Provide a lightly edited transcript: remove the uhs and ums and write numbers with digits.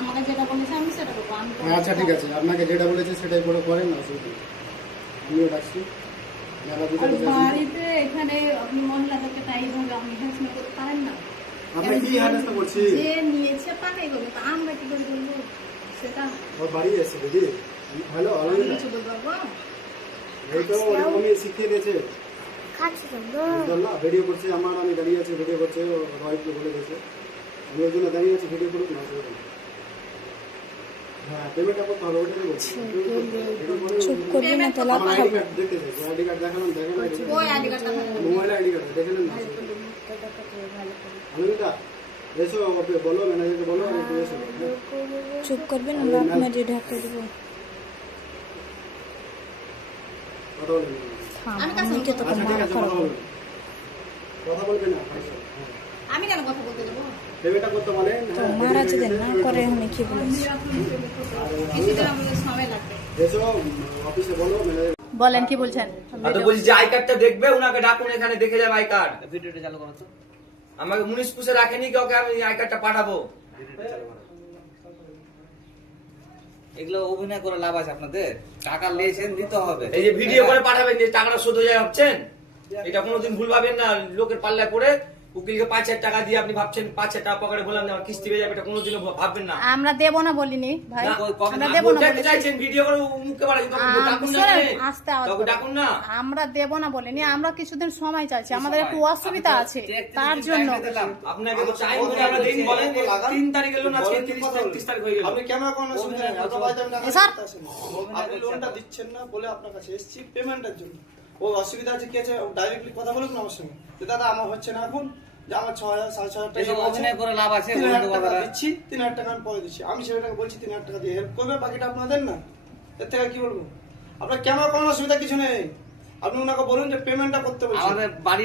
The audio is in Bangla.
আমাকে যেটা বলেছে আমি সেটা করবো। আমি আচ্ছা ঠিক আছে, আপনাকে যেটা বলেছে সেটাই করে করেন না, অসুবিধা নেই। আমিও ডাকছি মেলা আর বুঝে বাড়িতে এখানে আপনি মহিলাদেরকে তাই এইভাবে আপনি হ্যারাসমেন্ট করতে পারেন না। আমরা কি হারাস করছি? যে নিয়েছে পাকাই করবে, তা আমরা কি করে বলবো সেটা? ওর বাড়ি এসে দিদি, হ্যালো আমি আলহামদুলিল্লাহ, কিছু বলতে পারবো? এই তো ওরকমই শিখিয়ে দিয়েছে। ভিডিও করছে আমার, আমি দাঁড়িয়ে আছি ভিডিও করছে, রয়কে বলে দিয়েছে আমি ওই জন্য দাঁড়িয়ে আছি, ভিডিও করুক না অসুবিধা নেই। হ্যাঁ পেমেন্টটা করতে হবে, ওটাই বলছি। চুপ করবি না তো লাভ আমার খাবো। আইডি কার্ড দেখতেছে, আইডি কার্ড দেখালাম, ওই আইডি কার্ডটা মোবাইল আইডি কার্ড দেখলেন না? আলহামদুলিল্লাহ, এসো ওকে বলো, ম্যানেজারকে বলো আমি একটু এসো। চুপ করবি না লাভ মেরে ঢাকা দেবো। কথা বলবেন না। আমি কাছে আমি তো তোকে আচ্ছা ঠিক মারা আছে, খারাপ কথা বলবেন না। আমি কেন কথা বলতে যাবো? পেমেন্টটা করতে বলেন। তো মারা যদি না করে আমি কি বলছি? কিছুদিন আমাদের সময় লাগবে। এসো অফিসে বলো, ম্যানেজার বলেন কি বলছেন? আর তো বলছি যে আই কার্ডটা দেখবে, ওনাকে ডাকুন এখানে দেখে যাবে আই কার্ড। ভিডিওটা চালু করো তো। আমাকে মুনিশ পুষে রাখেনি কি ওকে আমি আই কার্ডটা পাঠাবো? এগুলো অভিনয় করে লাভ আছে আপনাদের? টাকা নিয়েছেন দিতে হবে। এই যে ভিডিও করে পাঠাবেন যে টাকাটা শোধ হয়ে যায় ভাবছেন? এটা কোনোদিন ভুল ভাবেন না। লোকের পাল্লায় পড়ে উকিলকে 5,000 টাকা দিয়ে আপনি ভাবছেন 5,000 টাকা পকেটে বললাম যে আমার কিস্তি হয়ে যাবে, এটা কোনোদিনও ভাববেন না। আমরা দেব না বলিনি ভাই, না, আমরা দেব না বলতে বলিনি। চাইছেন ভিডিও করে মুখে বাড়াই ডাকুন না, আস্তে আওয়াজ কাউকে ডাকুন না। আমরা দেব না বলিনি, আমরা কিছুদিন সময় চাইছি, আমাদের একটু অসুবিধা আছে তার জন্য। আপনাকে তো টাইম করে আমরা দিন বলেন 3 তারিখ এলো না, আজকে 30 তারিখ হয়ে গেল। আপনি কেন কোনো অসুবিধা নেই, অত বাইরে টাকা স্যার। দিতে আসেন। আপনি লোনটা দিচ্ছেন না বলে আপনার কাছে এসেছি পেমেন্টের জন্য। ও অসুবিধা আছে কি আছে ডাইরেক্টলি কথা বলুন না আমার সঙ্গে, যে দাদা আমার হচ্ছে না এখন, যে আমার 6,000 7,500 এসব টাকা অভিনয় করে লাভ আছে? 3,000 বন্ধু টাকা বাবারা। দিচ্ছি, 3,000 টাকা আমি পরে দিচ্ছি। আমি ছেলেটাকে বলছি 3,000 টাকা দিয়ে হেল্প করবে, বাকিটা আপনাদের না। এর থেকে কি বলবো? আপনার কেমন কোনো অসুবিধা কিছু নেই, আপনি ওনাকে বলুন যে পেমেন্টটা করতে বলছি। আমাদের বাড়ি